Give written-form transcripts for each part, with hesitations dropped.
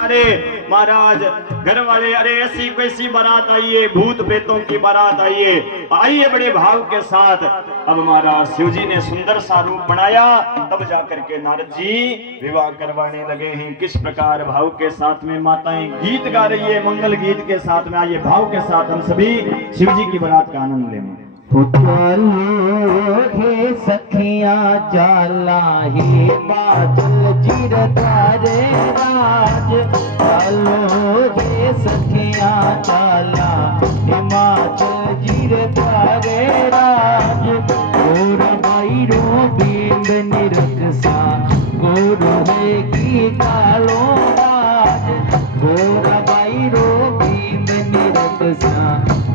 अरे महाराज घर वाले, अरे ऐसी कैसी बारात आई है, भूत प्रेतों की बारात आई है। आइए बड़े भाव के साथ। अब महाराज शिव जी ने सुंदर सा रूप बनाया, तब जाकर के नारद जी विवाह करवाने लगे हैं। किस प्रकार भाव के साथ में माताएं गीत गा रही है, मंगल गीत के साथ में। आइए भाव के साथ हम सभी शिव जी की बारात का आनंद लें। चलो हे सखियां जाला हे बादल जीरदारे राज। चलो हे सखियां जाला हे बादल जीरदारे राज। गोर बाईरो बींद निरकसा गोर है की कालो राज। गोर बाईरो बींद निरकसा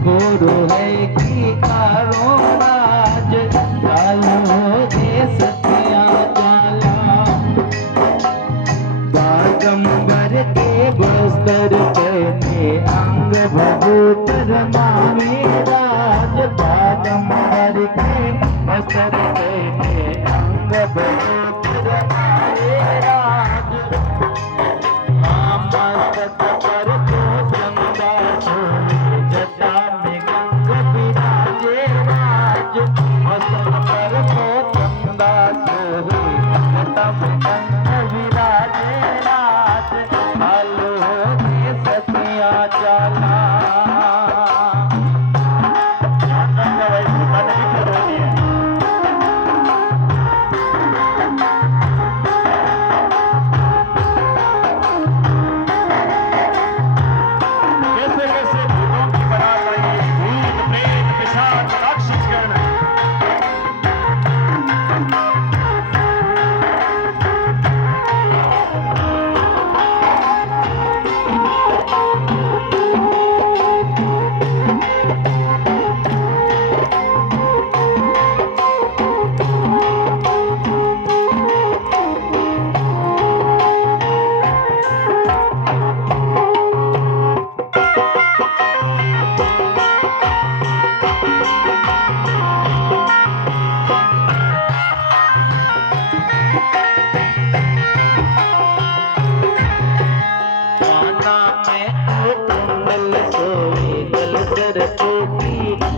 गोर है की कालो राज। चालो जे सखिया चाला बागंबर के बस्तर पहने अंग भभूत रमावे राज। बागंबर के बस्तर पहने अंग भभूत रमावे राज। मस्तक पर तो चंदा सोहे जटा में गंग विराजे राज। मस्तक पर तो चंदा सोहे जटा में गंग विराजे राज। चालो हे सखिया चाला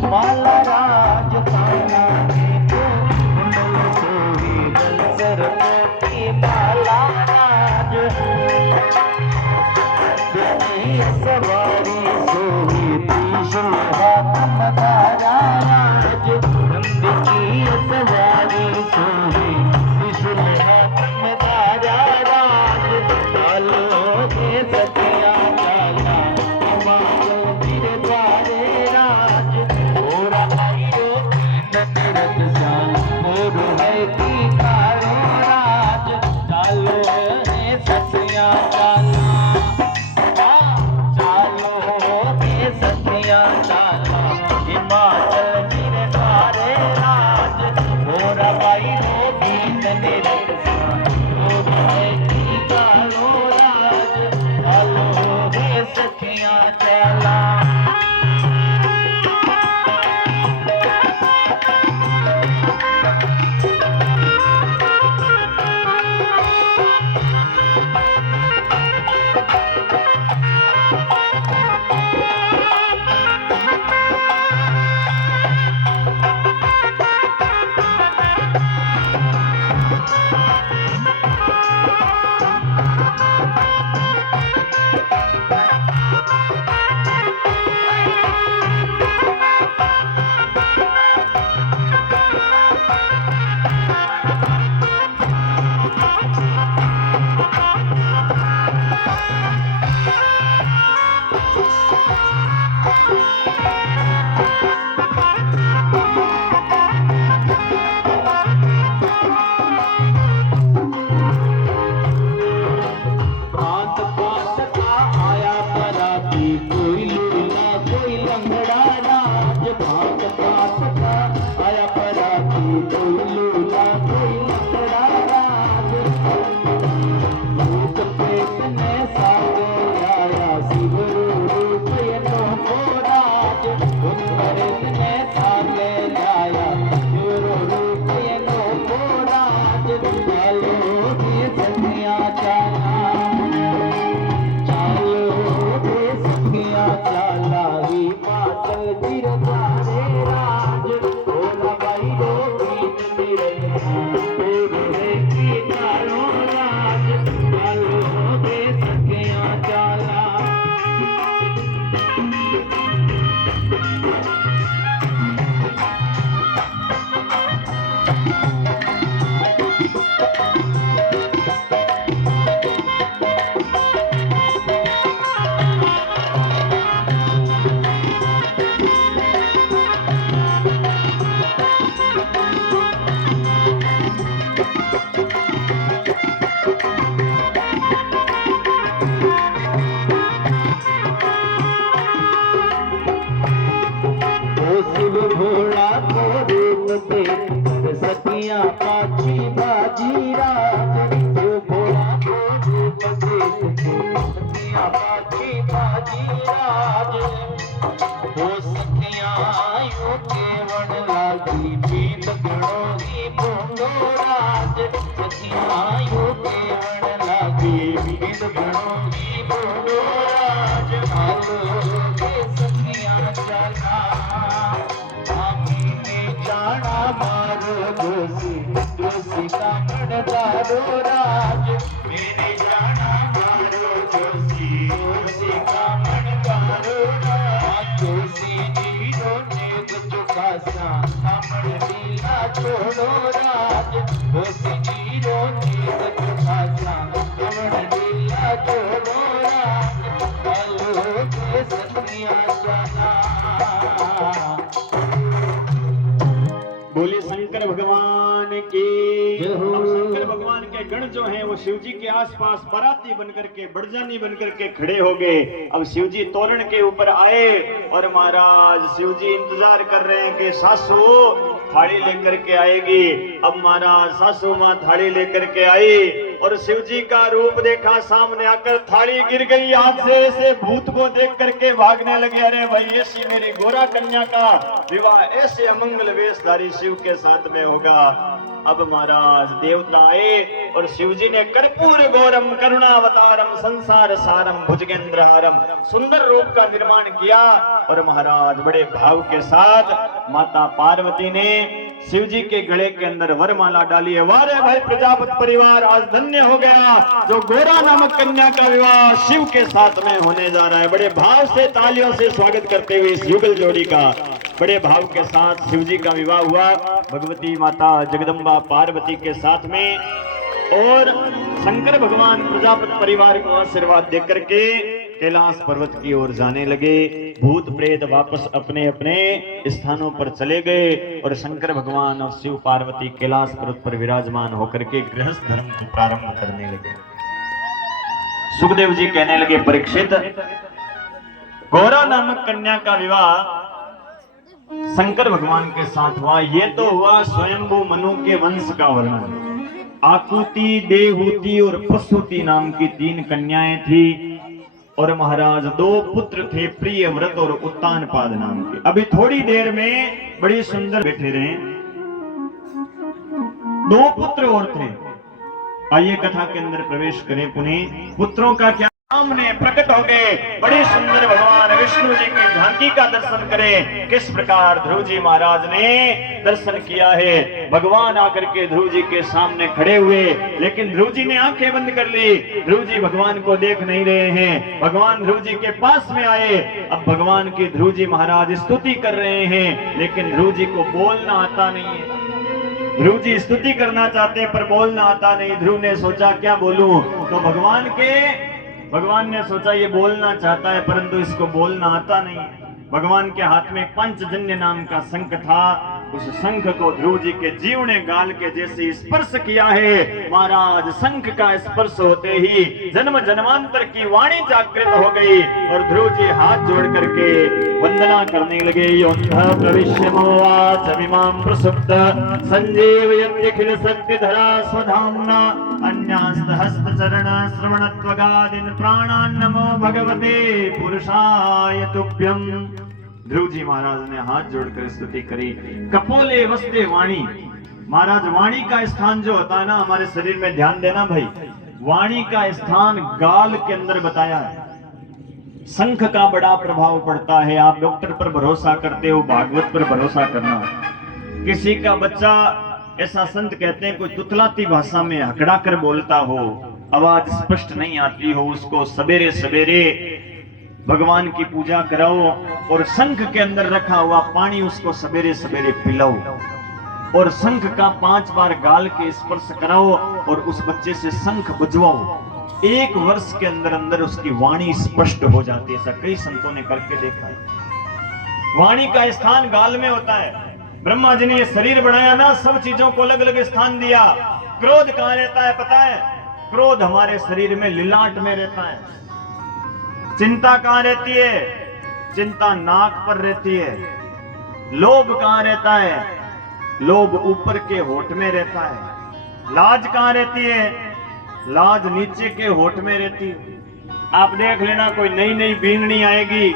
माला राज काना में तो कुंडल सोहे दल सरस्वती माला राज। सवारी सोहे त्रिशूल हाथ मदारा राज। नंद की सवारी सोहे त्रिशूल हाथ मदारा राज। चालो हे सखिया चाला हिमाचल गिरद्वारे राज। गोरा आयो नरक सा गोर है की कालो राज। चालो हे सखिया चाला चालो हे सखिया चाला हिमाचल गिरद्वारे राज। गोरा आयो नरक सा गोर है की कालो राज। चालो हे सखिया चाला सखियां बाजी बाजी राज हो सखियां यूं केवण लागी बीत गणोगी बोलो राज सखियां यूं केवण लागी बीत गणोगी बोलो राज आलो के सखियां चला आमी ने जाना मारो दोषी दोषी का दारो राज मेरे जाना मारो दोषी दोषी का दारो राज दोषी जीरो नेक चुका सा हमर लीला छोड़ो राज दोषी जीरो नेक चुका सा हमर लीला छोड़ो राज आलो के सखियां चला। बोले शंकर भगवान की। अब शंकर भगवान के गण जो हैं वो शिव जी के आसपास बाराती बनकर के बड़जानी बनकर के खड़े हो गए। अब शिव जी तोरण के ऊपर आए और महाराज शिव जी इंतजार कर रहे हैं कि सासू थाली लेकर के आएगी। अब महाराज सासू माँ थाली लेकर के आई और शिव जी का रूप देखा, सामने आकर थाली गिर गई हाथ से। ऐसे भूत को देख करके भागने लगे, अरे भाई ऐसी मेरी गोरा कन्या का विवाह ऐसे अमंगल वेशधारी शिव के साथ में होगा। अब महाराज देवता आए और शिव जी ने कर्पूर गौरम करुणावतारम संसार सारम भुजगेंद्रहारम सुंदर रूप का निर्माण किया। और महाराज बड़े भाव के साथ माता पार्वती ने शिव जी के गले के अंदर वरमाला डाली है। वारे भाई प्रजापति परिवार आज धन्य हो गया, जो गोरा नामक कन्या का विवाह शिव के साथ में होने जा रहा है। बड़े भाव से तालियों से स्वागत करते हुए इस युगल जोड़ी का बड़े भाव के साथ शिव जी का विवाह हुआ भगवती माता जगदम्बा पार्वती के साथ में। और शंकर भगवान प्रजापति परिवार को आशीर्वाद देकर के कैलाश पर्वत की ओर जाने लगे। भूत प्रेत वापस अपने अपने स्थानों पर चले गए और शंकर भगवान और शिव पार्वती कैलाश पर्वत पर विराजमान होकर के गृहस्थ धर्म को प्रारंभ करने लगे। सुखदेव जी कहने लगे, परीक्षित, गौरा नामक कन्या का विवाह शंकर भगवान के साथ हुआ। ये तो हुआ स्वयंभू मनु के वंश का वर्णन। आकुति, देवहूति और पशुति नाम की 3 कन्याएं थी और महाराज 2 पुत्र थे, प्रियव्रत और उत्तानपाद नाम के। अभी थोड़ी देर में बड़ी सुंदर बैठे रहे, 2 पुत्र और थे। आइए कथा के अंदर प्रवेश करें। पुनः पुत्रों का क्या सामने प्रकट हो गए। बड़े सुंदर भगवान विष्णु जी की झांकी का दर्शन करें। किस प्रकार ध्रुव जी महाराज ने दर्शन किया है। भगवान आकर के ध्रुव जी के सामने खड़े हुए, लेकिन ध्रुव जी ने आंखें बंद कर ली। ध्रुव जी भगवान को देख नहीं रहे हैं। भगवान ध्रुव जी के पास में आए। अब भगवान की ध्रुव जी महाराज स्तुति कर रहे हैं, लेकिन ध्रुव जी को बोलना आता नहीं है। ध्रुव जी स्तुति करना चाहते हैं पर बोलना आता नहीं। ध्रुव ने सोचा क्या बोलूं, तो भगवान ने सोचा ये बोलना चाहता है परंतु इसको बोलना आता नहीं है। भगवान के हाथ में पंचजन्य नाम का शंख था। उस शंख को ध्रुव जी के जीव ने गाल के जैसे स्पर्श किया है। महाराज शंख का स्पर्श होते ही जन्म जन्मांतर की वाणी जागृत हो गई और ध्रुव जी हाथ जोड़ करके वंदना करने लगे। योन्धः प्रविश्यमोवाच इमां प्रसुप्त संजीवयत्यखिल शक्तिधरा स्वधाम्ना अन्यास्तहस्तचरण श्रवणत्वगादीन् प्राणान् नमो भगवते पुरुषाय तुभ्यम्। ध्रुव जी महाराज ने हाथ जोड़कर स्तुति करी। कपोले वस्ते वाणी। महाराज वाणी का स्थान जो होता है ना हमारे शरीर में, ध्यान देना भाई, वाणी का स्थान गाल के अंदर बताया है। शंख का बड़ा प्रभाव पड़ता है। आप डॉक्टर पर भरोसा करते हो, भागवत पर भरोशा करना। किसी का बच्चा, ऐसा संत कहते हैं, कोई तुतलाती भाषा में हकड़ा कर बोलता हो, आवाज स्पष्ट नहीं आती हो, उसको सवेरे सवेरे भगवान की पूजा कराओ और शंख के अंदर रखा हुआ पानी उसको सवेरे सवेरे पिलाओ और शंख का 5 बार गाल के स्पर्श कराओ और उस बच्चे से शंख बजवाओ। 1 वर्ष के अंदर अंदर उसकी वाणी स्पष्ट हो जाती है। ऐसा कई संतों ने करके देखा है। वाणी का स्थान गाल में होता है। ब्रह्मा जी ने ये शरीर बनाया ना, सब चीजों को अलग अलग स्थान दिया। क्रोध कहाँ रहता है पता है? क्रोध हमारे शरीर में लिलाट में रहता है। चिंता कहाँ रहती है? चिंता नाक पर रहती है। लोभ कहाँ रहता है? लोभ ऊपर के होठ में रहता है। लाज कहाँ रहती है? लाज नीचे के होठ में रहती है। आप देख लेना, कोई नई नई बीननी आएगी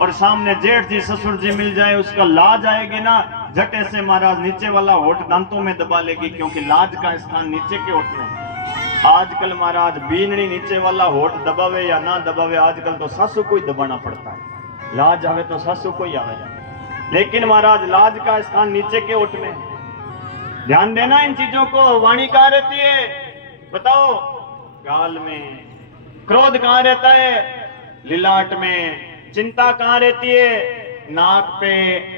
और सामने जेठ जी ससुर जी मिल जाए, उसका लाज आएगी ना, झटे से महाराज नीचे वाला होठ दांतों में दबा लेगी, क्योंकि लाज का स्थान नीचे के होठ में। आजकल महाराज बीननी नीचे वाला होठ दबावे या ना दबावे, आजकल तो सासू को ही दबाना पड़ता है। लाज आवे तो सासू को ही आवे, लेकिन महाराज लाज का स्थान नीचे के होठ में। ध्यान देना इन चीजों को। वाणी कहाँ रहती है बताओ? गाल में। क्रोध कहाँ रहता है? लिलाट में। चिंता कहाँ रहती है? नाक पे।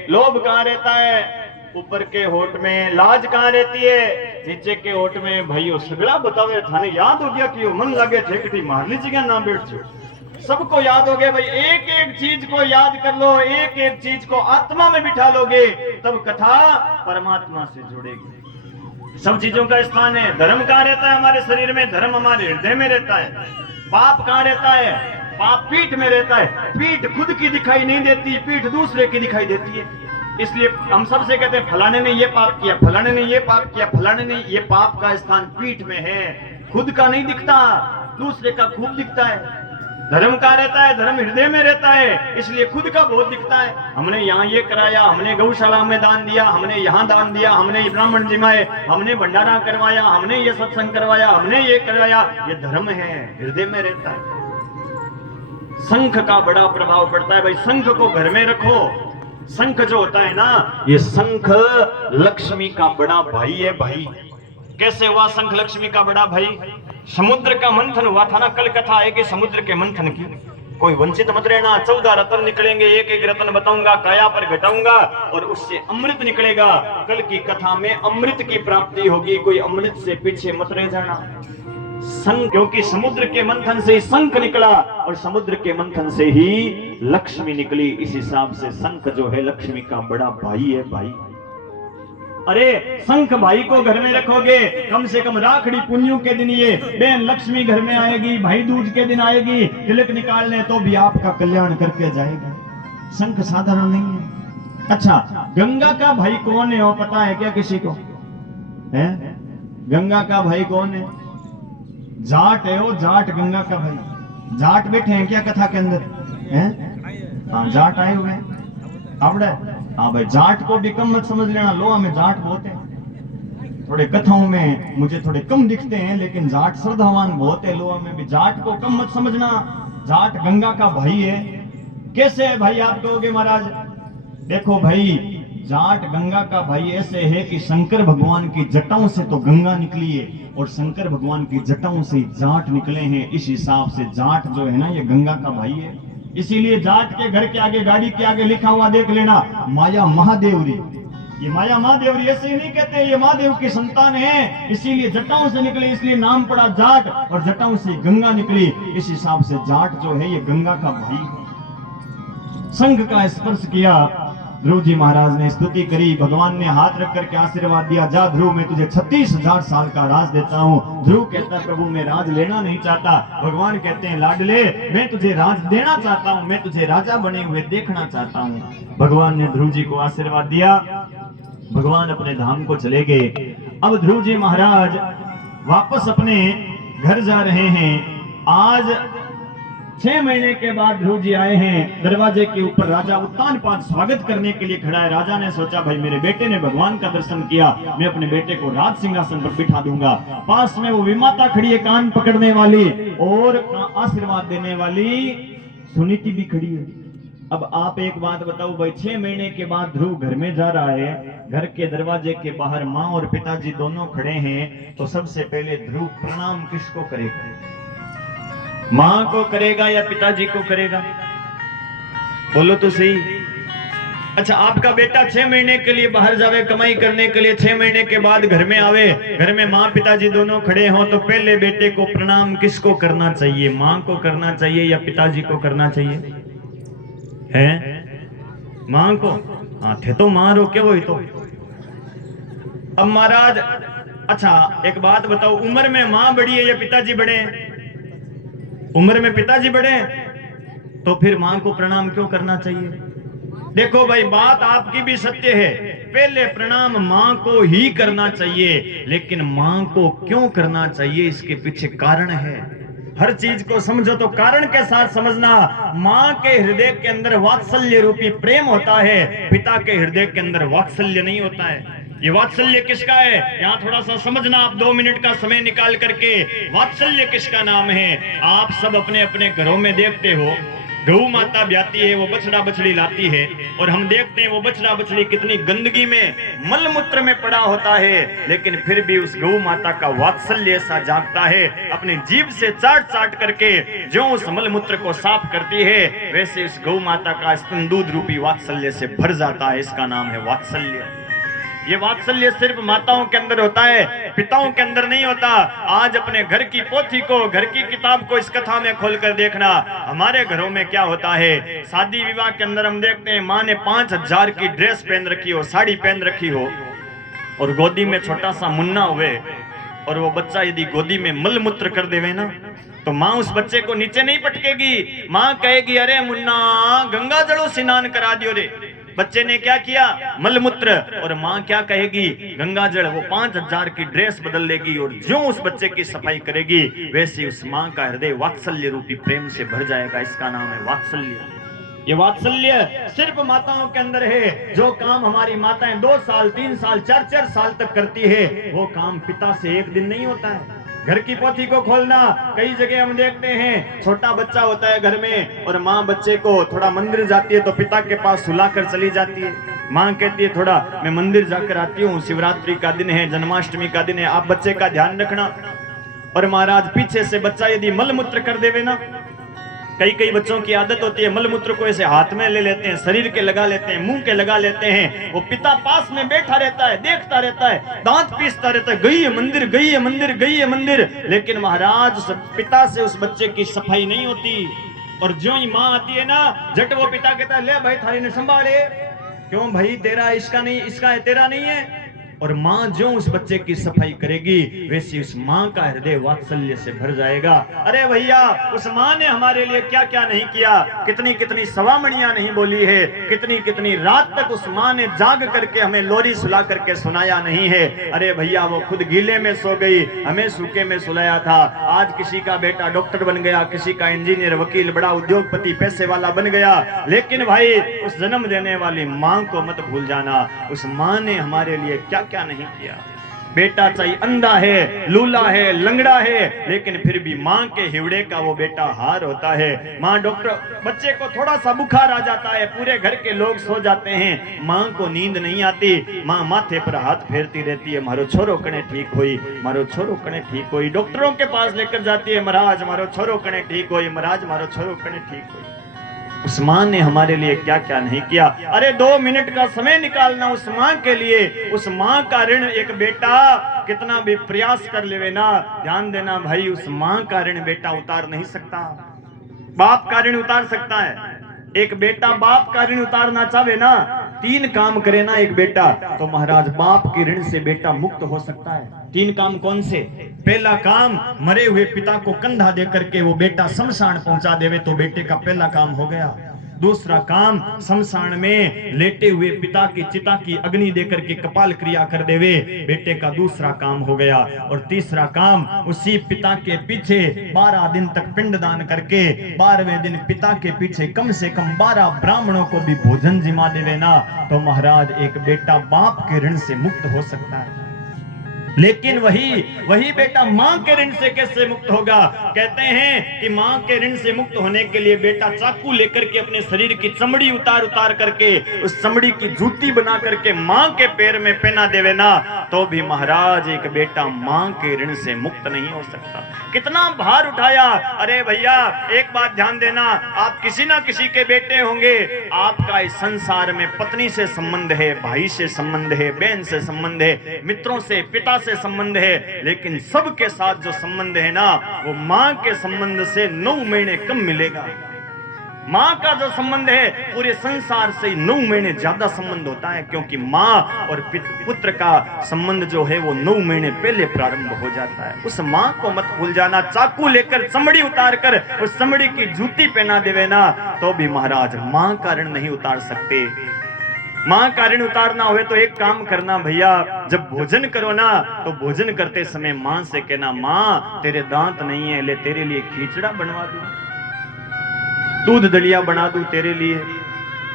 लोभ कहाँ रहता है? ऊपर के होठ में। लाज कहाँ रहती है? नीचे के होठ में। भाइयों सगड़ा बतावे थाने याद हो गया कि मन लगे ठेकटी मार लीजिएगा ना बैठ जाओ, सबको याद हो गया भाई। एक एक चीज को याद कर लो, एक एक चीज को आत्मा में बिठा लोगे, तब कथा परमात्मा से जुड़ेगी। सब चीजों का स्थान है। धर्म कहाँ रहता है हमारे शरीर में? धर्म हमारे हृदय में रहता है। पाप कहाँ रहता है? पाप पीठ में रहता है। पीठ खुद की दिखाई नहीं देती, पीठ दूसरे की दिखाई देती है। इसलिए हम सबसे कहते हैं फलाने ने ये पाप किया, फलाने ने ये पाप किया, फलाने ने ये। पाप का स्थान पीठ में है, खुद का नहीं दिखता, दूसरे का खूब दिखता है। धर्म कहाँ रहता है? धर्म हृदय में रहता है, इसलिए खुद का बहुत दिखता है। हमने यहाँ ये कराया, हमने गौशाला में दान दिया, हमने यहाँ दान दिया, हमने ब्राह्मण जिमाए, हमने भंडारा करवाया, हमने ये सत्संग करवाया, हमने ये करवाया। ये धर्म है, हृदय में रहता है। शंख का बड़ा प्रभाव पड़ता है भाई। शंख को घर में रखो। शंख जो होता है ना, ये शंख लक्ष्मी का बड़ा भाई है। भाई कैसे हुआ शंख लक्ष्मी का बड़ा भाई? समुद्र का मंथन हुआ था ना, कल कथा है कि समुद्र के मंथन की। कोई वंचित मत रहना। 14 रत्न निकलेंगे, एक एक रत्न बताऊंगा, काया पर घटाऊंगा और उससे अमृत निकलेगा। कल की कथा में अमृत की प्राप्ति होगी, कोई अमृत से पीछे मत रह जाना। शंख, क्योंकि समुद्र के मंथन से ही शंख निकला और समुद्र के मंथन से ही लक्ष्मी निकली। इस हिसाब से शंख जो है लक्ष्मी का बड़ा भाई है। भाई, अरे शंख भाई को घर में रखोगे, कम से कम राखड़ी पुन्यों के दिन ये बहन लक्ष्मी घर में आएगी, भाई दूज के दिन आएगी, तिलक निकालने तो भी आपका कल्याण करके जाएगा। शंख साधारण नहीं है। अच्छा, गंगा का भाई कौन है वो पता है क्या किसी को? है? गंगा का भाई कौन है? जाट है वो, जाट गंगा का भाई। जाट बैठे हैं क्या कथा के अंदर? हैं? हाँ, जाट आए हुए हैं। आवड़े? हाँ भाई, जाट को भी कम मत समझ लेना। लोहा में जाट बहुत है, थोड़े कथाओं में मुझे थोड़े कम दिखते हैं, लेकिन जाट श्रद्धावान बहुत है। लोहा में भी जाट को कम मत समझना। जाट गंगा का भाई है। कैसे है भाई आप कहोगे महाराज? देखो भाई, जाट गंगा का भाई ऐसे है कि शंकर भगवान की जटाओं से तो गंगा निकली है और शंकर भगवान की जटाओं से जाट निकले हैं। इस हिसाब से जाट जो है ना, ये गंगा का भाई है। इसीलिए जाट के घर के आगे, गाड़ी के आगे लिखा हुआ देख लेना, माया महादेवरी। ये माया महादेवरी ऐसे ही नहीं कहते, ये महादेव की संतान है, इसीलिए जटाओं से निकले, इसलिए नाम पड़ा जाट, और जटाओं से गंगा निकली। इस हिसाब से जाट जो है ये गंगा का भाई है। शंख का स्पर्श किया, ध्रुव जी महाराज ने स्तुति करी, भगवान ने हाथ रख करके आशीर्वाद दिया, जा ध्रुव मैं तुझे 36,000 साल का राज देता हूँ। ध्रुव कहता है प्रभु मैं राज लेना नहीं चाहता। भगवान कहते हैं लाडले मैं तुझे राज देना चाहता हूँ, मैं तुझे राजा बने हुए देखना चाहता हूँ। भगवान ने ध्रुव जी को आशीर्वाद दिया, भगवान अपने धाम को चले गए। अब ध्रुव जी महाराज वापस अपने घर जा रहे हैं। आज 6 महीने के बाद ध्रुव जी आए हैं। दरवाजे के ऊपर राजा उत्तानपाद स्वागत करने के लिए खड़ा है। राजा ने सोचा भाई मेरे बेटे ने भगवान का दर्शन किया, मैं अपने बेटे को राज सिंहासन पर बिठा दूंगा। पास में वो विमाता खड़ी है, कान पकड़ने वाली और आशीर्वाद देने वाली सुनीति भी खड़ी है। अब आप एक बात बताओ भाई, 6 महीने के बाद ध्रुव घर में जा रहा है, घर के दरवाजे के बाहर माँ और पिताजी दोनों खड़े हैं, तो सबसे पहले ध्रुव प्रणाम किसको करेगा? माँ को करेगा या पिताजी को करेगा? बोलो तो सही। अच्छा, आपका बेटा 6 महीने के लिए बाहर जावे कमाई करने के लिए, 6 महीने के बाद घर में आवे, घर में माँ पिताजी दोनों खड़े हों, तो पहले बेटे को प्रणाम किसको करना चाहिए? माँ को करना चाहिए या पिताजी को करना चाहिए? है माँ को? हाँ थे तो माँ रोके वही तो। अब महाराज अच्छा एक बात बताओ, उम्र में माँ बड़ी है या पिताजी बड़े हैं? उम्र में पिताजी बड़े हैं, तो फिर माँ को प्रणाम क्यों करना चाहिए? देखो भाई, बात आपकी भी सत्य है, पहले प्रणाम माँ को ही करना चाहिए, लेकिन माँ को क्यों करना चाहिए इसके पीछे कारण है। हर चीज को समझो तो कारण के साथ समझना। माँ के हृदय के अंदर वात्सल्य रूपी प्रेम होता है, पिता के हृदय के अंदर वात्सल्य नहीं होता है। ये वात्सल्य किसका है, यहाँ थोड़ा सा समझना आप 2 मिनट का समय निकाल करके। वात्सल्य किसका नाम है? आप सब अपने अपने घरों में देखते हो, गौ माता ब्याती है, वो बछड़ा बछड़ी लाती है, और हम देखते हैं वो बछड़ा बछड़ी कितनी गंदगी में, मल मूत्र में पड़ा होता है, लेकिन फिर भी उस गौ माता का वात्सल्य ऐसा जागता है, अपनी जीभ से चाट चाट करके जो उस मल मूत्र को साफ करती है, वैसे उस गौ माता का स्तन दूध रूपी वात्सल्य से भर जाता है। इसका नाम है वात्सल्य। ये वात्सल्य सिर्फ माताओं के अंदर होता है, पिताओं के अंदर नहीं होता। आज अपने घर की पोथी को, घर की किताब को इस कथा में खोलकर देखना, हमारे घरों में क्या होता है। शादी विवाह के अंदर हम देखते हैं माँ ने 5000 की ड्रेस पहन रखी हो, साड़ी पहन रखी हो, और गोदी में छोटा सा मुन्ना हुए, और वो बच्चा यदि गोदी में मल मूत्र कर देवे ना, तो माँ उस बच्चे को नीचे नहीं पटकेगी। माँ कहेगी, अरे मुन्ना गंगा जलों स्नान करा दियो रे। बच्चे ने क्या किया? मलमूत्र। और माँ क्या कहेगी? गंगा जल। वो 5000 की ड्रेस बदल लेगी, और जो उस बच्चे की सफाई करेगी, वैसे उस माँ का हृदय वात्सल्य रूपी प्रेम से भर जाएगा। इसका नाम है वात्सल्य। ये वात्सल्य सिर्फ माताओं के अंदर है। जो काम हमारी माताएं 2 साल 3 साल 4 साल तक करती है, वो काम पिता से एक दिन नहीं होता है। घर की पोथी को खोलना, कई जगह हम देखते हैं छोटा बच्चा होता है घर में, और माँ बच्चे को थोड़ा मंदिर जाती है तो पिता के पास सुलाकर चली जाती है। माँ कहती है थोड़ा मैं मंदिर जाकर आती हूँ, शिवरात्रि का दिन है, जन्माष्टमी का दिन है, आप बच्चे का ध्यान रखना। और महाराज पीछे से बच्चा यदि मल मूत्र कर देवे ना, कई बच्चों की आदत होती है मल मूत्र को ऐसे हाथ में ले लेते हैं, शरीर के लगा लेते हैं, मुंह के लगा लेते हैं। वो पिता पास में बैठा रहता है, देखता रहता है, दांत पीसता रहता है, गई है मंदिर, गई है मंदिर, गई है मंदिर। लेकिन महाराज पिता से उस बच्चे की सफाई नहीं होती। और जो ही माँ आती है ना, झट वो पिता कहता है, ले भाई थाली ने संभाले। क्यों भाई? तेरा इसका नहीं, इसका है, तेरा नहीं है। और माँ जो उस बच्चे की सफाई करेगी, वैसे उस माँ का हृदय वात्सल्य से भर जाएगा। अरे भैया, उस माँ ने हमारे लिए क्या क्या नहीं किया, कितनी कितनी सवामणियां नहीं बोली है, कितनी कितनी रात तक उस माँ ने जाग करके हमें लोरी सुला करके सुनाया नहीं है। अरे भैया, वो खुद गीले में सो गई, हमें सूखे में सुलाया था। आज किसी का बेटा डॉक्टर बन गया, किसी का इंजीनियर, वकील, बड़ा उद्योगपति, पैसे वाला बन गया, लेकिन भाई उस जन्म देने वाली माँ को मत भूल जाना। उस माँ ने हमारे लिए क्या क्या नहीं किया। बेटा चाहे अंधा है, लूला है, लंगड़ा है, लेकिन फिर भी माँ के हिवड़े का वो बेटा हार होता है। माँ डॉक्टर, बच्चे को थोड़ा सा बुखार आ जाता है, पूरे घर के लोग सो जाते हैं, माँ को नींद नहीं आती। माँ माथे पर हाथ फेरती रहती है, मारो छोरो कने ठीक हुई, मारो छोरो कने ठीक हुई। डॉक्टरों के पास लेकर जाती है, महाराज मारो छोरो कने ठीक हुई, महाराज मारो छोरो कने ठीक हुई। उस माँ ने हमारे लिए क्या क्या नहीं किया। अरे 2 मिनट का समय निकालना उस माँ के लिए। उस माँ का ऋण एक बेटा कितना भी प्रयास कर लेवे ना, ध्यान देना भाई, उस माँ का ऋण बेटा उतार नहीं सकता। बाप का ऋण उतार सकता है। एक बेटा बाप का ऋण उतारना चाहे ना, 3 काम करे ना एक बेटा, तो महाराज बाप के ऋण से बेटा मुक्त हो सकता है। 3 काम कौन से? पहला काम, मरे हुए पिता को कंधा देकर के वो बेटा शमशान पहुंचा देवे, तो बेटे का पहला काम हो गया। दूसरा काम, शमशान में लेटे हुए पिता की चिता की अग्नि देकर के कपाल क्रिया कर देवे, बेटे का दूसरा काम हो गया। और तीसरा काम, उसी पिता के पीछे 12 दिन तक पिंडदान करके 12वें दिन पिता के पीछे कम से कम 12 ब्राह्मणों को भी भोजन जिमा देवे ना, तो महाराज एक बेटा बाप के ऋण से मुक्त हो सकता है। लेकिन वही बेटा मां के ऋण से कैसे मुक्त होगा? कहते हैं कि मां के ऋण से मुक्त होने के लिए बेटा चाकू लेकर के अपने शरीर की चमड़ी उतार करके उस चमड़ी की जूती बना करके मां के पैर में पहना देवे ना, तो भी महाराज एक बेटा मां के ऋण से मुक्त नहीं हो सकता। कितना भार उठाया। अरे भैया, एक बात ध्यान देना, आप किसी ना किसी के बेटे होंगे। आपका इस संसार में पत्नी से संबंध है, भाई से संबंध है, बहन से संबंध है, मित्रों से, पिता से संबंध है, लेकिन सबके साथ जो संबंध है ना, वो मां के संबंध से 9 महीने कम मिलेगा। मां का जो संबंध है पूरे संसार से 9 महीने ज्यादा संबंध होता है, क्योंकि मां और पुत्र का संबंध जो है वो 9 महीने पहले प्रारंभ हो जाता है। उस मां को मत भूल जाना। चाकू लेकर चमड़ी उतार कर उस चमड़ी की जूती पहना देवे ना, तो भी महाराज मां का ऋण नहीं उतार सकते। मां का ऋण उतारना हुए तो एक काम करना भैया, जब भोजन करो ना तो भोजन करते समय मां से कहना, मां तेरे दांत नहीं है, ले तेरे लिए खिचड़ा बनवा दूं, दूध दलिया बना दूं तेरे लिए।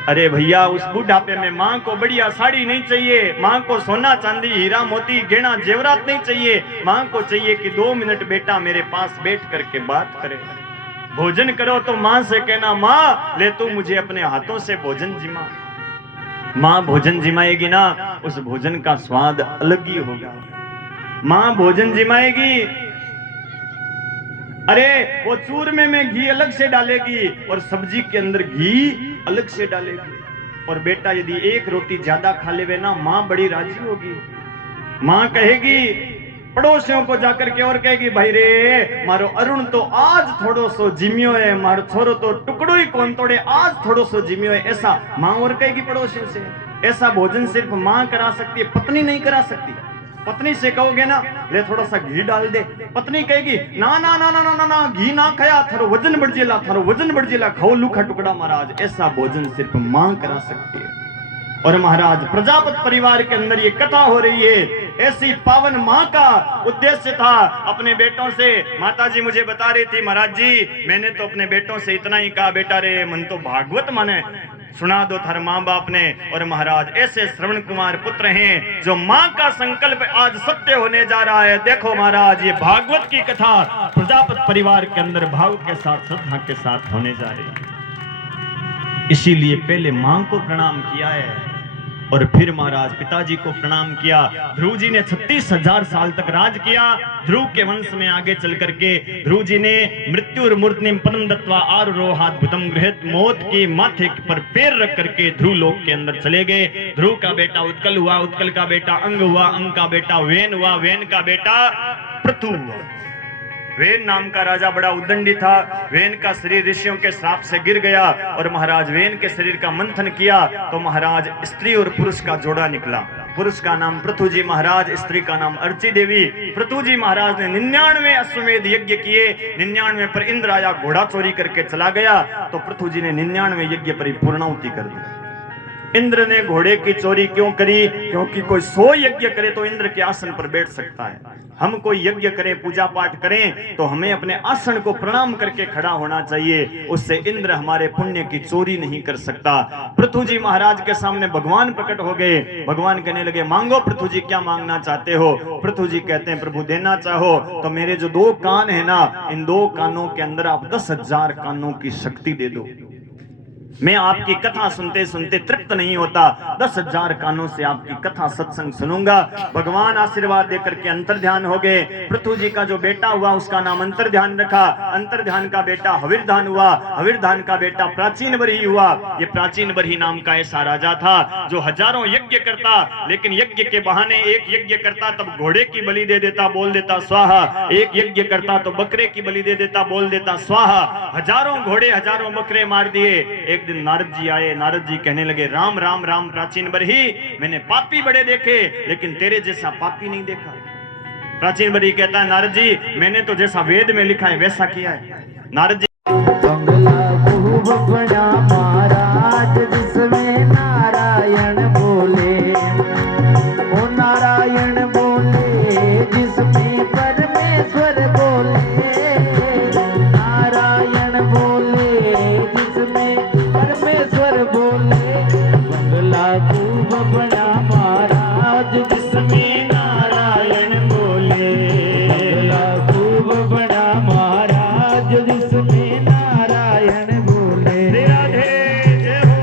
अरे भैया उस बुढ़ापे में मां को बढ़िया साड़ी नहीं चाहिए, मां को सोना चांदी हीरा मोती गहना जेवरात नहीं चाहिए, मां को चाहिए कि 2 मिनट बेटा मेरे पास बैठ करके बात करे। भोजन करो तो मां से कहना, मां ले तू मुझे अपने हाथों से भोजन जिमा। मां भोजन जिमाएगी ना, उस भोजन का स्वाद अलग ही होगा। मां भोजन जिमाएगी, अरे वो चूरमे में घी अलग से डालेगी और सब्जी के अंदर घी अलग से डालेगी। और बेटा यदि एक रोटी ज्यादा खा लेवे ना, मां बड़ी राजी होगी। मां कहेगी पड़ोसियों को जाकर के और कहेगी, भाई रे मारो अरुण तो आज थोड़ो सो जिम्यो है, मारो छोरो तो टुकड़ो ही कौन तोड़े, आज थोड़ो सो जिम्यो है। ऐसा मां और कहेगी पड़ोसियों से। ऐसा भोजन सिर्फ मां करा सकती है, पत्नी नहीं करा सकती। पत्नी से कहोगे ना ले थोड़ा सा घी डाल दे, पत्नी कहेगी ना ना ना ना ना ना घी ना खाया, थारो वजन बढ़ जेला, थारो वजन बढ़ जेला, खाओ लूखा टुकड़ा महाराज। ऐसा भोजन सिर्फ मां करा सकती है। और महाराज प्रजापति परिवार के अंदर ये कथा हो रही है, ऐसी पावन मां का उद्देश्य था अपने बेटों से। माताजी मुझे बता रही थी, महाराज जी मैंने तो अपने बेटों से इतना ही कहा, बेटा रे मन तो भागवत माने सुना दो थारे मां बाप ने। और महाराज ऐसे श्रवण कुमार पुत्र हैं जो मां का संकल्प आज सत्य होने जा रहा है। देखो महाराज ये भागवत की कथा प्रजापति परिवार के अंदर भाव के साथ श्रद्धा के साथ होने जा रही है। इसीलिए पहले मां को प्रणाम किया है और फिर महाराज पिताजी को प्रणाम किया। ध्रुव जी ने 36,000 साल तक राज किया। ध्रुव के वंश में आगे चल करके ध्रुव जी ने मृत्यु और मूर्तिम परम दत्वा आरोहाद्भुतम गृहीत, मौत की माथे पर पैर रख करके ध्रुव लोक के अंदर चले गए। ध्रुव का बेटा उत्कल हुआ, उत्कल का बेटा अंग हुआ, अंग का बेटा वेन हुआ, वेन का बेटा पृथु हुआ। वेन नाम का राजा बड़ा उद्दंडी था। वेन का शरीर ऋषियों के श्राप से गिर गया और महाराज वेन के शरीर का मंथन किया तो महाराज स्त्री और पुरुष का जोड़ा निकला। पुरुष का नाम पृथु जी महाराज, स्त्री का नाम अर्ची देवी। पृथु जी महाराज ने 99 अश्वमेध यज्ञ किए। 99 पर इंद्र आया, घोड़ा चोरी करके चला गया तो पृथु जी ने 99 यज्ञ पर पूर्णाहुति कर दी। इंद्र ने घोड़े की चोरी क्यों करी? क्योंकि कोई 100 यज्ञ करे तो इंद्र के आसन पर बैठ सकता है। हम कोई यज्ञ करें, पूजा पाठ करें तो हमें अपने आसन को प्रणाम करके खड़ा होना चाहिए, उससे इंद्र हमारे पुण्य की चोरी नहीं कर सकता। पृथु जी महाराज के सामने भगवान प्रकट हो गए। भगवान कहने लगे मांगो पृथु जी क्या मांगना चाहते हो? पृथु जी कहते हैं प्रभु देना चाहो तो मेरे जो 2 कान है ना, इन 2 कानों के अंदर आप 10,000 कानों की शक्ति दे दो। मैं आपकी कथा सुनते सुनते तृप्त नहीं होता, 10,000 कानों से आपकी कथा सत्संग सुनूंगा। भगवान आशीर्वाद देकर के अंतर्ध्यान हो गए। पृथु जी का जो बेटा हुआ उसका नाम अंतर्ध्यान रखा। अंतर्ध्यान का बेटा हविर्धान हुआ। हविर्धान का बेटा प्राचीन बरही हुआ। ये प्राचीन बरही नाम का ऐसा राजा था जो हजारों यज्ञ करता, लेकिन यज्ञ के बहाने एक यज्ञ करता तब घोड़े की बलि दे देता, बोल देता स्वाहा। एक यज्ञ करता तो बकरे की बलि दे देता, बोल देता स्वाहा। हजारों घोड़े हजारों बकरे मार दिए। एक दिन नारद जी आए। नारद जी कहने लगे राम राम राम प्राचीन बरही, मैंने पापी बड़े देखे लेकिन तेरे जैसा पापी नहीं देखा। प्राचीन बरही कहता है नारद जी मैंने तो जैसा वेद में लिखा है वैसा किया है। नारद जी महाराज जिसमें नारायण बोले, ओ नारायण बोले जिसमें परमेश्वर बोले, नारायण बोले जिसमें परमेश्वर बोले। बंगला खूब बड़ा महाराज जिसमें नारायण बोले, बंगला खूब बड़ा महाराज जिसमें नारायण बोले। राधे जय हो।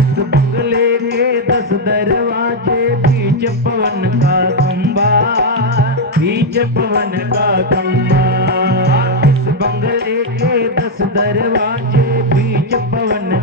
इस बंगले के 10 दरवाजे, बीच पवन का खंबा, बीच पवन का खंबा। इस बंगले के 10 दरवाजे, बीच पवन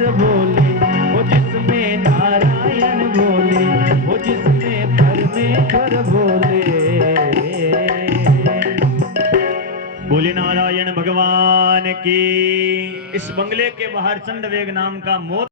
परमेश्वर बोले, वो जिसमें नारायण बोले, वो जिसमें परमेश्वर बोले। बोले नारायण भगवान की। इस बंगले के बाहर चंडवेग नाम का मोत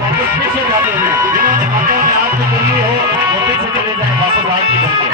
वापस पीछे जाते हैं। जिन्होंने माताओं ने हाथ में कुल्ली हो वो पीछे चले जाए, वापस आरती करके।